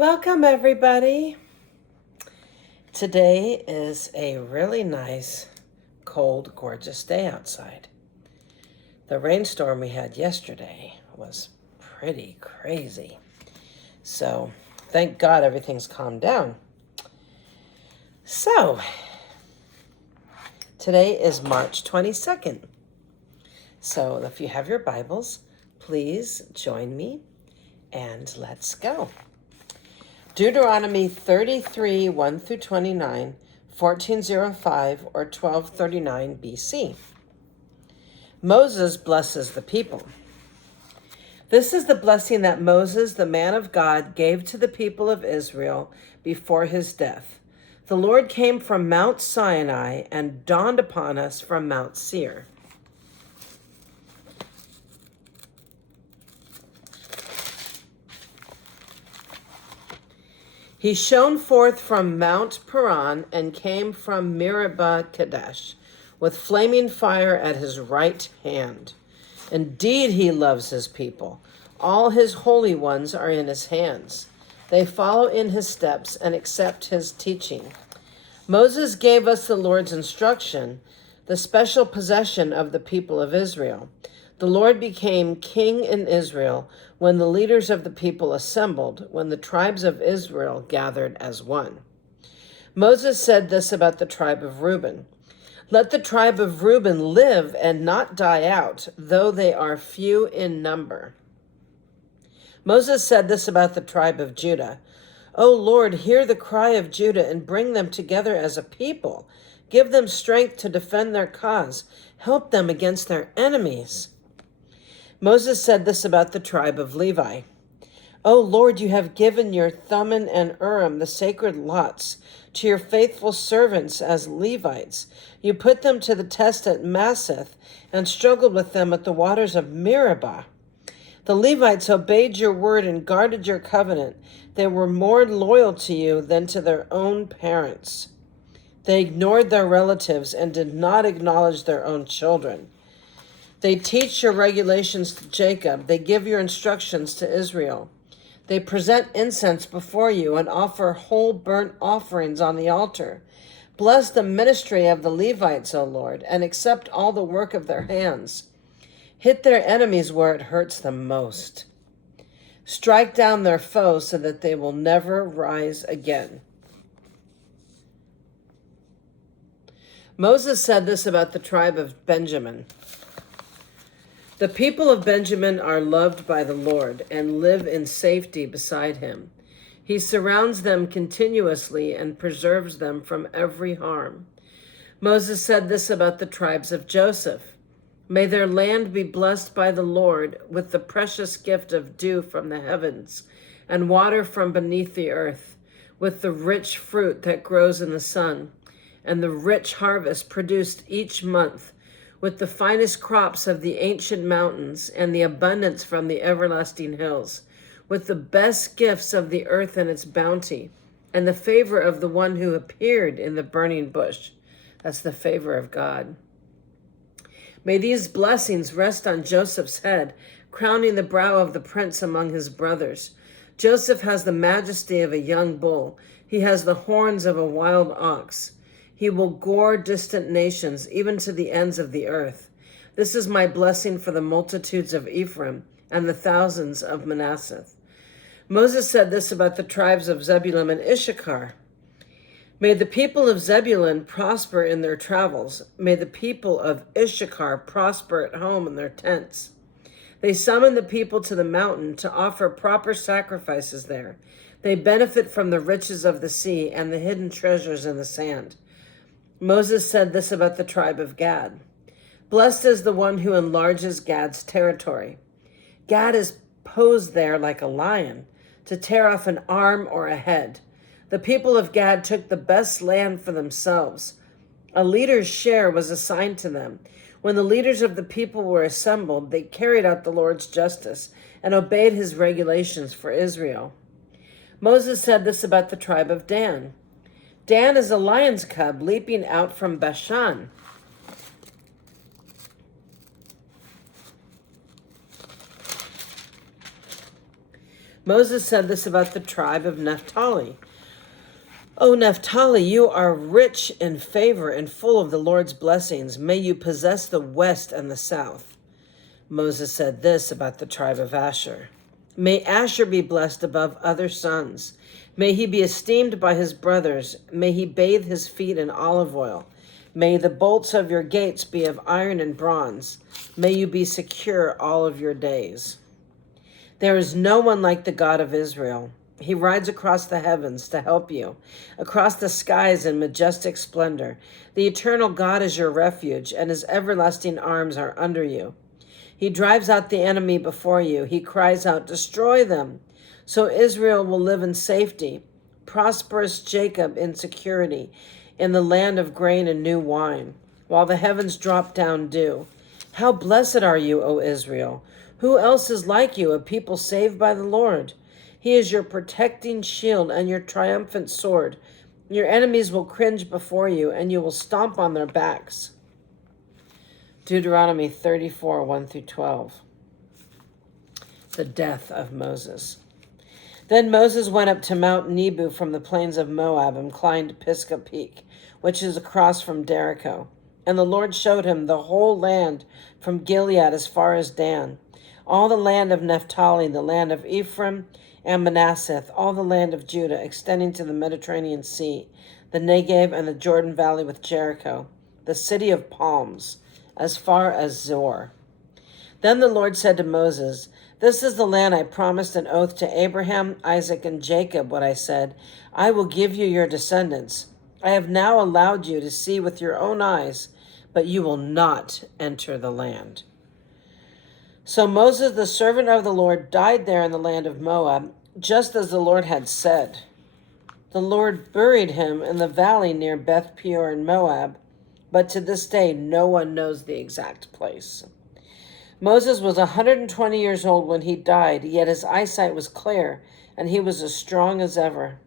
Welcome, everybody. Today is a really nice, cold, gorgeous day outside. The rainstorm we had yesterday was pretty crazy. So, thank God everything's calmed down. So, today is March 22nd. So, if you have your Bibles, please join me and let's go. Deuteronomy 33, 1 through 29, 1405 or 1239 BC. Moses blesses the people. This is the blessing that Moses, the man of God, gave to the people of Israel before his death. The Lord came from Mount Sinai and dawned upon us from Mount Seir. He shone forth from Mount Paran and came from Meribah Kadesh with flaming fire at his right hand. Indeed, he loves his people. All his holy ones are in his hands. They follow in his steps and accept his teaching. Moses gave us the Lord's instruction, the special possession of the people of Israel. The Lord became king in Israel when the leaders of the people assembled, when the tribes of Israel gathered as one. Moses said this about the tribe of Reuben. Let the tribe of Reuben live and not die out, though they are few in number. Moses said this about the tribe of Judah. O Lord, hear the cry of Judah and bring them together as a people. Give them strength to defend their cause. Help them against their enemies. Moses said this about the tribe of Levi. O Lord, you have given your Thummim and Urim, the sacred lots, to your faithful servants as Levites. You put them to the test at Masseth and struggled with them at the waters of Meribah. The Levites obeyed your word and guarded your covenant. They were more loyal to you than to their own parents. They ignored their relatives and did not acknowledge their own children. They teach your regulations to Jacob. They give your instructions to Israel. They present incense before you and offer whole burnt offerings on the altar. Bless the ministry of the Levites, O Lord, and accept all the work of their hands. Hit their enemies where it hurts them most. Strike down their foes so that they will never rise again. Moses said this about the tribe of Benjamin. The people of Benjamin are loved by the Lord and live in safety beside him. He surrounds them continuously and preserves them from every harm. Moses said this about the tribes of Joseph. May their land be blessed by the Lord with the precious gift of dew from the heavens and water from beneath the earth, with the rich fruit that grows in the sun and the rich harvest produced each month, with the finest crops of the ancient mountains and the abundance from the everlasting hills, with the best gifts of the earth and its bounty, and the favor of the one who appeared in the burning bush. That's the favor of God. May these blessings rest on Joseph's head, crowning the brow of the prince among his brothers. Joseph has the majesty of a young bull. He has the horns of a wild ox. He will gore distant nations, even to the ends of the earth. This is my blessing for the multitudes of Ephraim and the thousands of Manasseh. Moses said this about the tribes of Zebulun and Issachar. May the people of Zebulun prosper in their travels. May the people of Issachar prosper at home in their tents. They summon the people to the mountain to offer proper sacrifices there. They benefit from the riches of the sea and the hidden treasures in the sand. Moses said this about the tribe of Gad. Blessed is the one who enlarges Gad's territory. Gad is posed there like a lion, to tear off an arm or a head. The people of Gad took the best land for themselves. A leader's share was assigned to them. When the leaders of the people were assembled, they carried out the Lord's justice and obeyed his regulations for Israel. Moses said this about the tribe of Dan. Dan is a lion's cub leaping out from Bashan. Moses said this about the tribe of Naphtali. O Naphtali, you are rich in favor and full of the Lord's blessings. May you possess the west and the south. Moses said this about the tribe of Asher. May Asher be blessed above other sons. May he be esteemed by his brothers. May he bathe his feet in olive oil. May the bolts of your gates be of iron and bronze. May you be secure all of your days. There is no one like the God of Israel. He rides across the heavens to help you, across the skies in majestic splendor. The eternal God is your refuge, and his everlasting arms are under you. He drives out the enemy before you. He cries out, destroy them. So Israel will live in safety, prosperous Jacob in security, in the land of grain and new wine, while the heavens drop down dew. How blessed are you, O Israel! Who else is like you, a people saved by the Lord? He is your protecting shield and your triumphant sword. Your enemies will cringe before you, and you will stomp on their backs. Deuteronomy 34, 1-12. The death of Moses. Then Moses went up to Mount Nebo from the plains of Moab and climbed Pisgah Peak, which is across from Jericho. And the Lord showed him the whole land from Gilead as far as Dan, all the land of Naphtali, the land of Ephraim and Manasseh, all the land of Judah, extending to the Mediterranean Sea, the Negev and the Jordan Valley with Jericho, the city of palms, as far as Zor. Then the Lord said to Moses, this is the land I promised an oath to Abraham, Isaac, and Jacob, what I said, I will give you your descendants. I have now allowed you to see with your own eyes, but you will not enter the land. So Moses, the servant of the Lord, died there in the land of Moab, just as the Lord had said. The Lord buried him in the valley near Beth Peor in Moab, but to this day no one knows the exact place. Moses was 120 years old when he died, yet his eyesight was clear, and he was as strong as ever.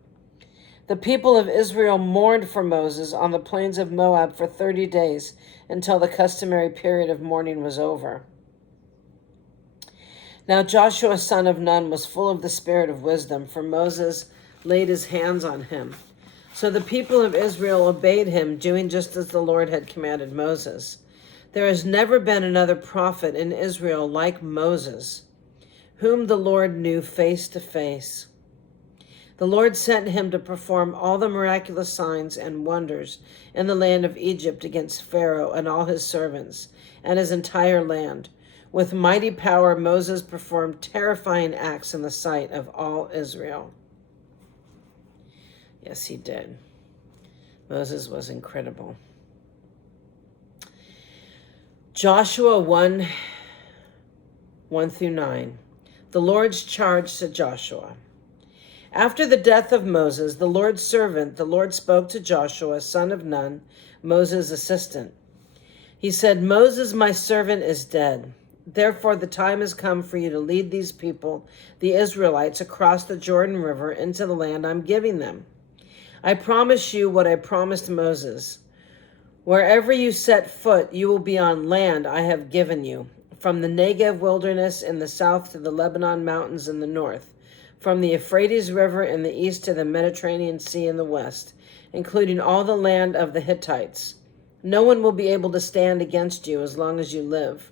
The people of Israel mourned for Moses on the plains of Moab for 30 days, until the customary period of mourning was over. Now Joshua son of Nun was full of the spirit of wisdom, for Moses laid his hands on him. So the people of Israel obeyed him, doing just as the Lord had commanded Moses. There has never been another prophet in Israel like Moses, whom the Lord knew face to face. The Lord sent him to perform all the miraculous signs and wonders in the land of Egypt against Pharaoh and all his servants and his entire land. With mighty power, Moses performed terrifying acts in the sight of all Israel. Yes, he did. Moses was incredible. Joshua 1, 1-9. The Lord's charge to Joshua. After the death of Moses, the Lord's servant, the Lord spoke to Joshua, son of Nun, Moses' assistant. He said, Moses, my servant, is dead. Therefore, the time has come for you to lead these people, the Israelites, across the Jordan River into the land I'm giving them. I promise you what I promised Moses. Wherever you set foot, you will be on land I have given you, from the Negev wilderness in the south to the Lebanon mountains in the north, from the Euphrates River in the east to the Mediterranean Sea in the west, including all the land of the Hittites. No one will be able to stand against you as long as you live.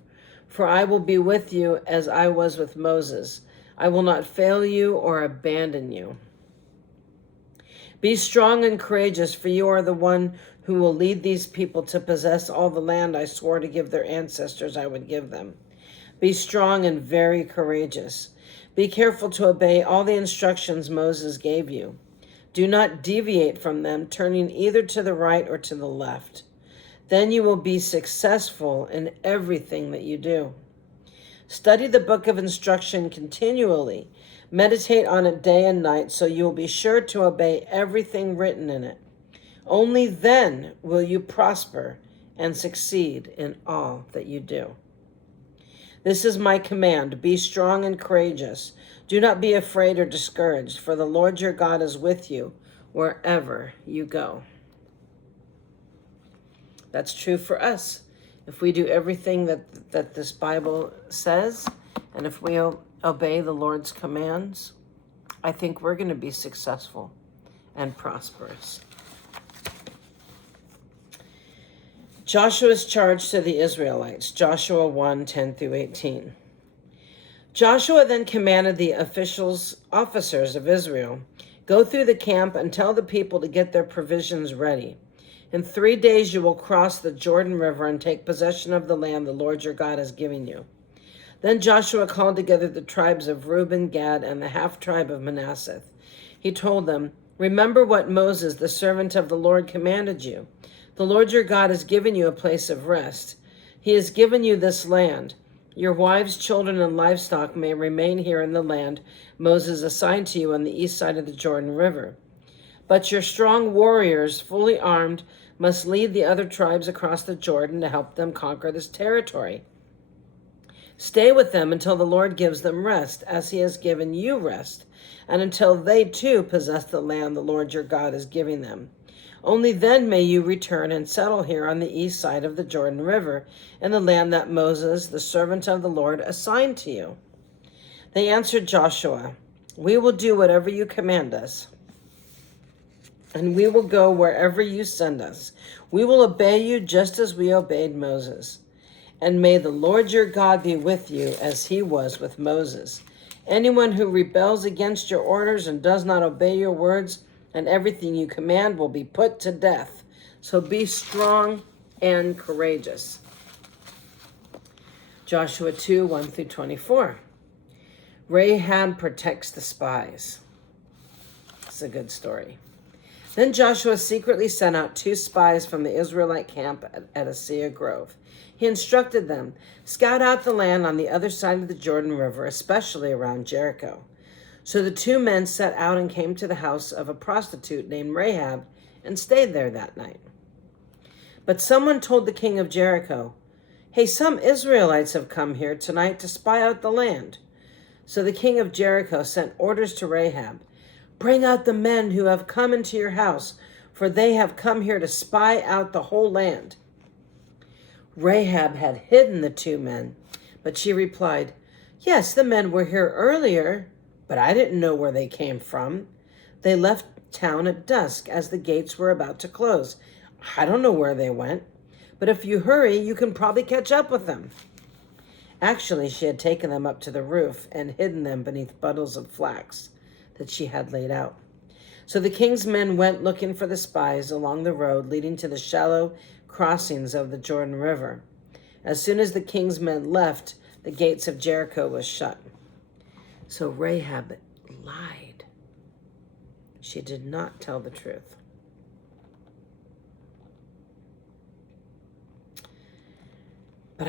For I will be with you as I was with Moses. I will not fail you or abandon you. Be strong and courageous, for you are the one who will lead these people to possess all the land I swore to give their ancestors I would give them. Be strong and very courageous. Be careful to obey all the instructions Moses gave you. Do not deviate from them, turning either to the right or to the left. Then you will be successful in everything that you do. Study the book of instruction continually. Meditate on it day and night, so you will be sure to obey everything written in it. Only then will you prosper and succeed in all that you do. This is my command. Be strong and courageous. Do not be afraid or discouraged, for the Lord your God is with you wherever you go. That's true for us. If we do everything that this Bible says, and if we obey the Lord's commands, I think we're going to be successful and prosperous. Joshua's charge to the Israelites, Joshua 1:10-18. Joshua then commanded the officers of Israel, "Go through the camp and tell the people to get their provisions ready. In 3 days you will cross the Jordan River and take possession of the land the Lord your God is giving you." Then Joshua called together the tribes of Reuben, Gad, and the half-tribe of Manasseh. He told them, "Remember what Moses, the servant of the Lord, commanded you. The Lord your God has given you a place of rest. He has given you this land. Your wives, children, and livestock may remain here in the land Moses assigned to you on the east side of the Jordan River. But your strong warriors, fully armed, must lead the other tribes across the Jordan to help them conquer this territory. Stay with them until the Lord gives them rest, as he has given you rest, and until they too possess the land the Lord your God is giving them. Only then may you return and settle here on the east side of the Jordan River, in the land that Moses, the servant of the Lord, assigned to you." They answered Joshua, "We will do whatever you command us, and we will go wherever you send us. We will obey you just as we obeyed Moses. And may the Lord your God be with you as he was with Moses. Anyone who rebels against your orders and does not obey your words and everything you command will be put to death. So be strong and courageous." Joshua 2:1-24. Rahab protects the spies. It's a good story. Then Joshua secretly sent out 2 spies from the Israelite camp at Assia Grove. He instructed them, "Scout out the land on the other side of the Jordan River, especially around Jericho." So the 2 men set out and came to the house of a prostitute named Rahab and stayed there that night. But someone told the king of Jericho, "Hey, some Israelites have come here tonight to spy out the land." So the king of Jericho sent orders to Rahab, "Bring out the men who have come into your house, for they have come here to spy out the whole land." Rahab had hidden the 2 men, but she replied, "Yes, the men were here earlier, but I didn't know where they came from. They left town at dusk as the gates were about to close. I don't know where they went, but if you hurry, you can probably catch up with them." Actually, she had taken them up to the roof and hidden them beneath bundles of flax that she had laid out. So the king's men went looking for the spies along the road leading to the shallow crossings of the Jordan River. As soon as the king's men left, the gates of Jericho was shut. So Rahab lied. She did not tell the truth. But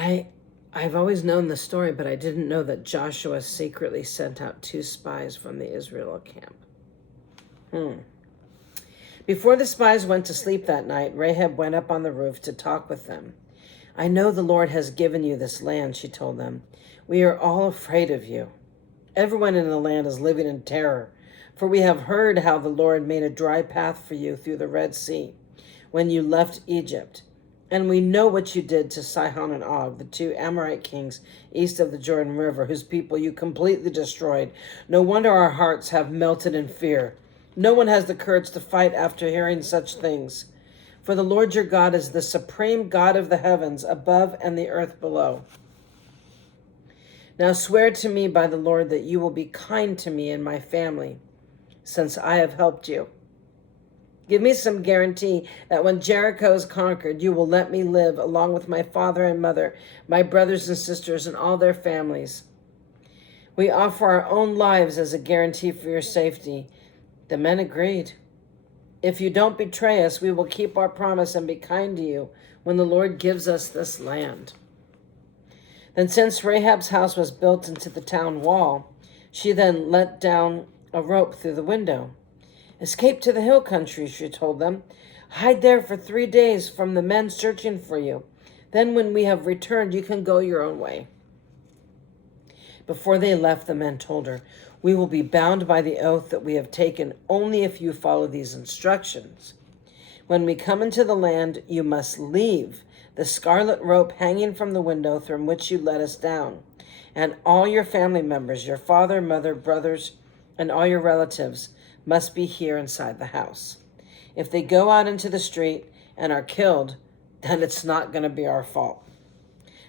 I've always known the story, but I didn't know that Joshua secretly sent out 2 spies from the Israel camp. Before the spies went to sleep that night, Rahab went up on the roof to talk with them. "I know the Lord has given you this land," she told them. "We are all afraid of you. Everyone in the land is living in terror, for we have heard how the Lord made a dry path for you through the Red Sea when you left Egypt. And we know what you did to Sihon and Og, the 2 Amorite kings east of the Jordan River, whose people you completely destroyed. No wonder our hearts have melted in fear. No one has the courage to fight after hearing such things. For the Lord your God is the supreme God of the heavens above and the earth below. Now swear to me by the Lord that you will be kind to me and my family, since I have helped you. Give me some guarantee that when Jericho is conquered, you will let me live along with my father and mother, my brothers and sisters, and all their families. We offer our own lives as a guarantee for your safety." The men agreed. "If you don't betray us, we will keep our promise and be kind to you when the Lord gives us this land." Then, since Rahab's house was built into the town wall, she then let down a rope through the window. "Escape to the hill country," she told them. "Hide there for 3 days from the men searching for you. Then when we have returned, you can go your own way." Before they left, the men told her, "We will be bound by the oath that we have taken only if you follow these instructions. When we come into the land, you must leave the scarlet rope hanging from the window from which you let us down, and all your family members, your father, mother, brothers, and all your relatives must be here inside the house. If they go out into the street and are killed, then it's not going to be our fault.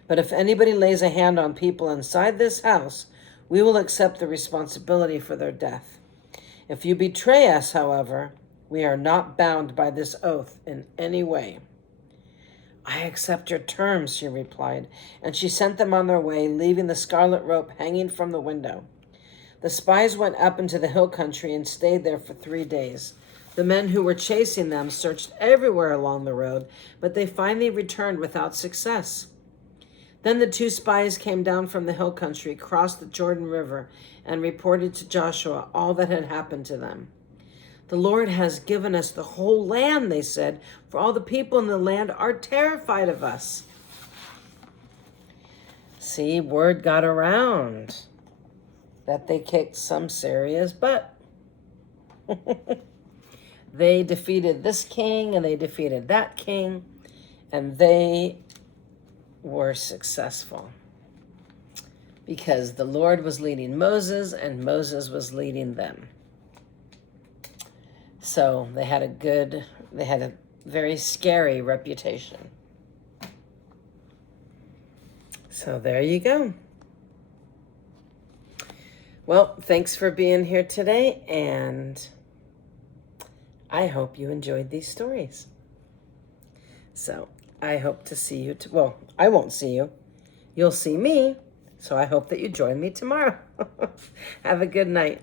But if anybody lays a hand on people inside this house, we will accept the responsibility for their death. If you betray us, however, we are not bound by this oath in any way." "I accept your terms," she replied, and she sent them on their way, leaving the scarlet rope hanging from the window. The spies went up into the hill country and stayed there for 3 days. The men who were chasing them searched everywhere along the road, but they finally returned without success. Then the 2 spies came down from the hill country, crossed the Jordan River, and reported to Joshua all that had happened to them. "The Lord has given us the whole land," they said, "for all the people in the land are terrified of us." See, word got around that they kicked some serious butt. They defeated this king and they defeated that king, and they were successful because the Lord was leading Moses and Moses was leading them. So they had a very scary reputation. So there you go. Well, thanks for being here today, and I hope you enjoyed these stories. So I hope to see you. Well, I won't see you. You'll see me. So I hope that you join me tomorrow. Have a good night.